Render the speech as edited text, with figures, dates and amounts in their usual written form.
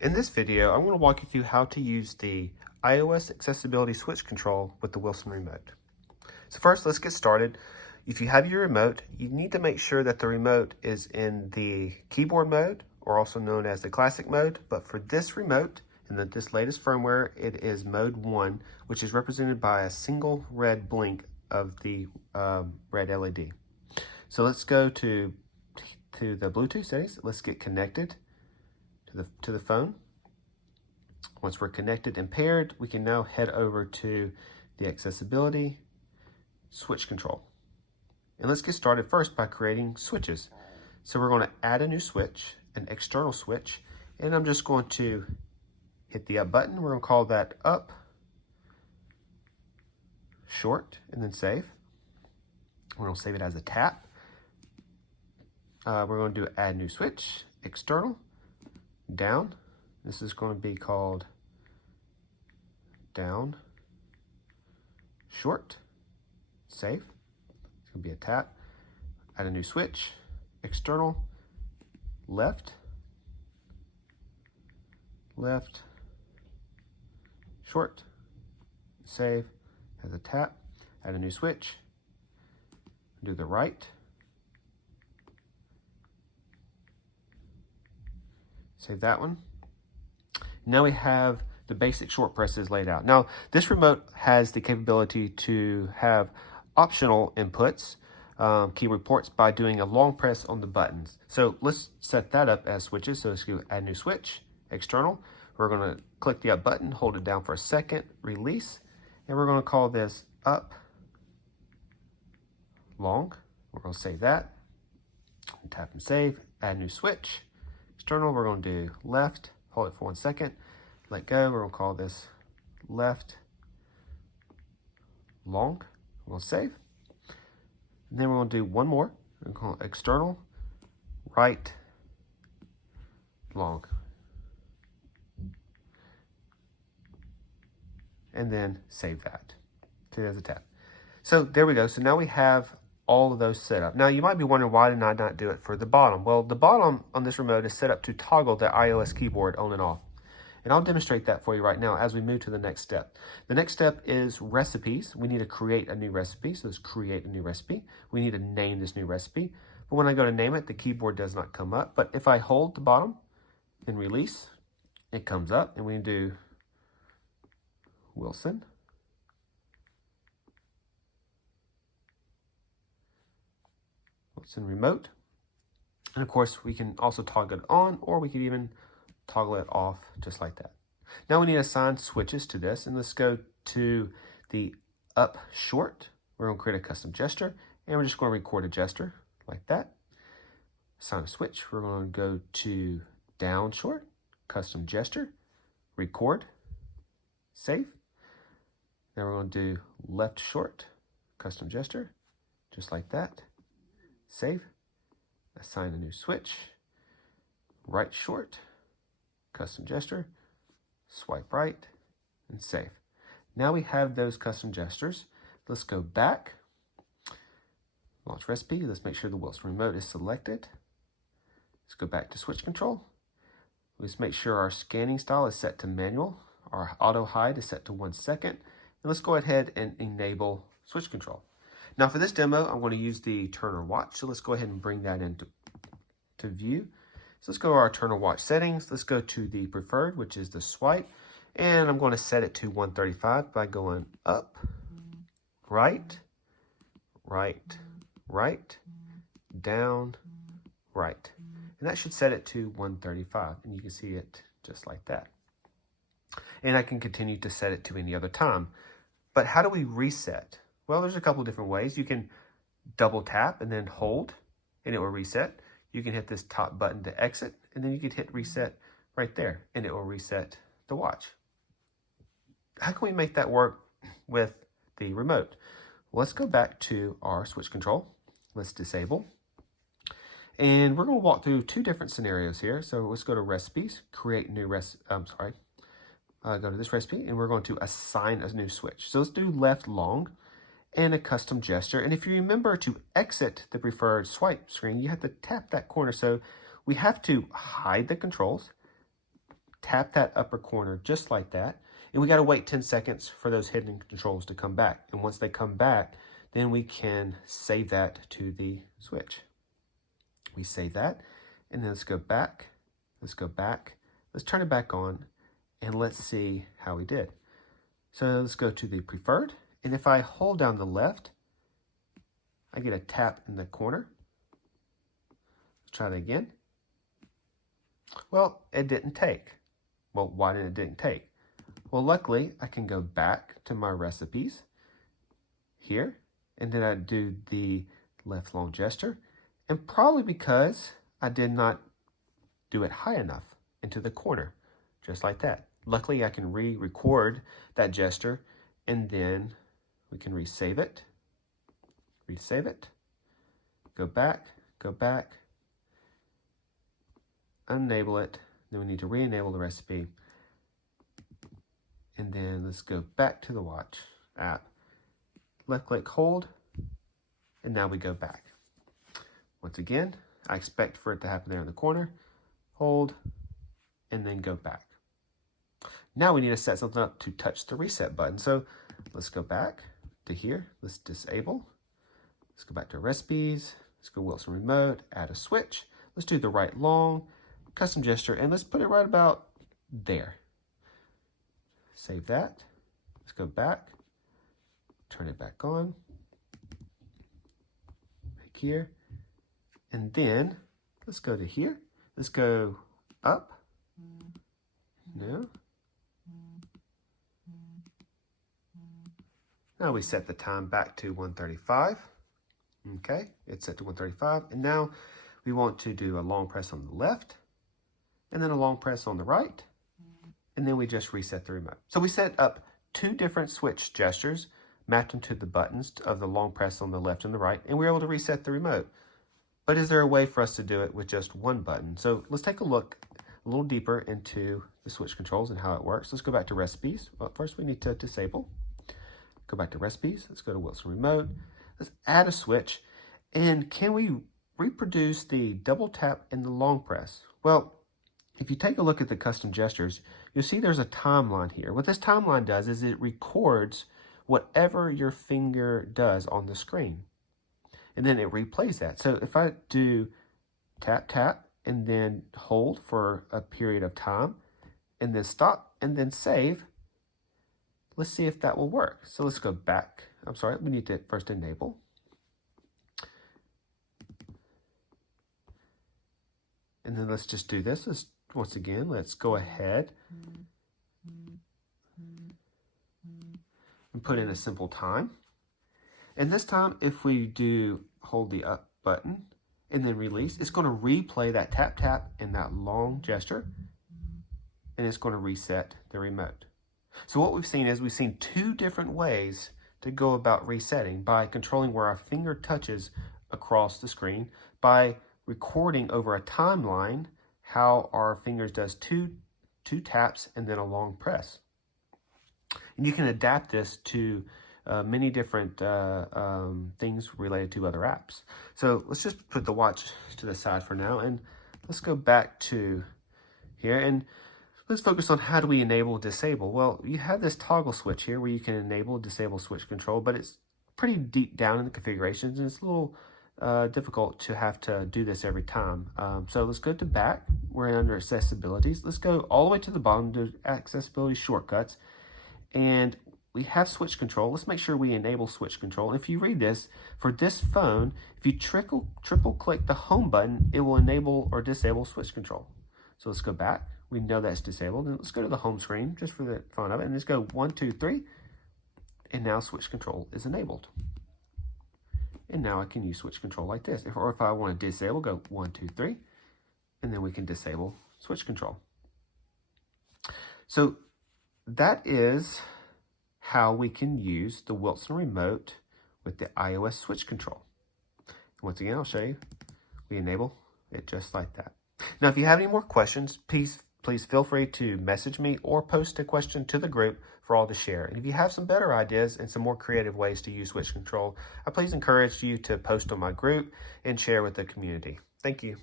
In this video, I'm going to walk you through how to use the iOS accessibility switch control with the Wilson remote. So first, let's get started. If you have your remote, you need to make sure that the remote is in the keyboard mode, or also known as the classic mode. But for this remote, in this latest firmware, it is mode 1, which is represented by a single red blink of the red LED. So let's go to the Bluetooth settings. Let's get connected to the phone. Once we're connected and paired, we can now head over to the accessibility switch control. And let's get started first by creating switches. So we're going to add a new switch, an external switch, and I'm just going to hit the up button. We're going to call that up, short, and then save. We're going to save it as a tap. We're going to do add new switch, external, down. This is going to be called down, short, save. It's going to be a tap. Add a new switch, external, left, left, short, save as a tap. Add a new switch, do the right, save that one. Now we have the basic short presses laid out. Now, this remote has the capability to have optional inputs, key reports, by doing a long press on the buttons. So let's set that up as switches. So let's go add new switch, external. We're going to click the up button, hold it down for a second, release, and we're going to call this up, long. We're going to save that, tap and save, add new switch, external. We're going to do left, hold it for 1 second, let go. We're going to call this left, long. We'll save. And then we're going to do one more. We're going to call it external, right, long. And then save that. Save it as a tab. So there we go. So now we have all of those set up. Now you might be wondering, why did I not do it for the bottom? Well, the bottom on this remote is set up to toggle the iOS keyboard on and off. And I'll demonstrate that for you right now as we move to the next step. The next step is recipes. We need to create a new recipe. So let's create a new recipe. We need to name this new recipe. But when I go to name it, the keyboard does not come up. But if I hold the bottom and release, it comes up. And we can do Wilson. Wilson remote. And of course, we can also toggle it on, or we can even toggle it off just like that. Now we need to assign switches to this, and let's go to the up short. We're going to create a custom gesture, and we're just going to record a gesture like that. Assign a switch. We're going to go to down short, custom gesture, record, save. Now we're going to do left short, custom gesture, just like that. Save. Assign a new switch. Right short, custom gesture, swipe right, and save. Now we have those custom gestures. Let's go back. Launch recipe. Let's make sure the Wilson remote is selected. Let's go back to switch control. Let's make sure our scanning style is set to manual. Our auto hide is set to 1 second. And let's go ahead and enable switch control. Now for this demo, I'm going to use the Turner watch. So let's go ahead and bring that into view. So let's go to our Turner watch settings. Let's go to the preferred, which is the swipe. And I'm going to set it to 135 by going up, right, right, right, down, right. And that should set it to 135. And you can see it just like that. And I can continue to set it to any other time. But how do we reset? Well, there's a couple different ways. You can double tap and then hold, and it will reset. You can hit this top button to exit, and then you can hit reset right there, and it will reset the watch. How can we make that work with the remote? Let's go back to our switch control. Let's disable. And we're going to walk through two different scenarios here. So let's go to recipes, create new recipe. Go to this recipe, and we're going to assign a new switch. So let's do left long and a custom gesture. And if you remember, to exit the preferred swipe screen, you have to tap that corner. So we have to hide the controls, tap that upper corner just like that. And we got to wait 10 seconds for those hidden controls to come back. And once they come back, then we can save that to the switch. We save that, and then let's go back. Let's go back. Let's turn it back on, and let's see how we did. So let's go to the preferred, and if I hold down the left, I get a tap in the corner. Let's try that again. Well, it didn't take. Well, why didn't it take? Well, luckily, I can go back to my recipes here, and then I do the left long gesture, and probably because I did not do it high enough into the corner, just like that. Luckily, I can re-record that gesture, and then we can resave it, go back, enable it, then we need to re-enable the recipe, and then let's go back to the watch app, left click, hold, and now we go back. Once again, I expect for it to happen there in the corner, hold, and then go back. Now we need to set something up to touch the reset button. So let's go back to here, let's disable. Let's go back to recipes, let's go Wilson remote, add a switch. Let's do the right long, custom gesture, and let's put it right about there. Save that. Let's go back, turn it back on, back here, and then let's go to here. Let's go up. No. Now we set the time back to 1:35. Okay, it's set to 1:35, and now we want to do a long press on the left, and then a long press on the right, and then we just reset the remote. So we set up two different switch gestures, mapped them to the buttons of the long press on the left and the right, and we were able to reset the remote. But is there a way for us to do it with just one button? So let's take a look a little deeper into the switch controls and how it works. Let's go back to recipes. Well, first we need to disable. Go back to recipes. Let's go to Wilson remote. Let's add a switch. And can we reproduce the double tap and the long press? Well, if you take a look at the custom gestures, you'll see there's a timeline here. What this timeline does is it records whatever your finger does on the screen. And then it replays that. So if I do tap, tap, and then hold for a period of time, and then stop, and then save, let's see if that will work. So let's go back. I'm sorry, we need to first enable. And then let's just do this. Once again, let's go ahead and put in a simple time. And this time, if we do hold the up button and then release, it's going to replay that tap, tap, and that long gesture, and it's going to reset the remote. So what we've seen is we've seen two different ways to go about resetting: by controlling where our finger touches across the screen, by recording over a timeline how our fingers does two taps and then a long press. And you can adapt this to many different things related to other apps. So let's just put the watch to the side for now, and let's go back to here, and let's focus on how do we enable, disable. Well, you have this toggle switch here where you can enable, disable switch control, but it's pretty deep down in the configurations, and it's a little difficult to have to do this every time. So let's go to back. We're under accessibilities. Let's go all the way to the bottom to accessibility shortcuts, and we have switch control. Let's make sure we enable switch control. And if you read this, for this phone, if you triple click the home button, it will enable or disable switch control. So let's go back. We know that's disabled. And let's go to the home screen just for the fun of it. And let's go 1, 2, 3. And now switch control is enabled. And now I can use switch control like this. Or if I want to disable, go 1, 2, 3. And then we can disable switch control. So that is how we can use the Wilson remote with the iOS switch control. Once again, I'll show you. We enable it just like that. Now, if you have any more questions, please feel free to message me or post a question to the group for all to share. And if you have some better ideas and some more creative ways to use switch control, I please encourage you to post on my group and share with the community. Thank you.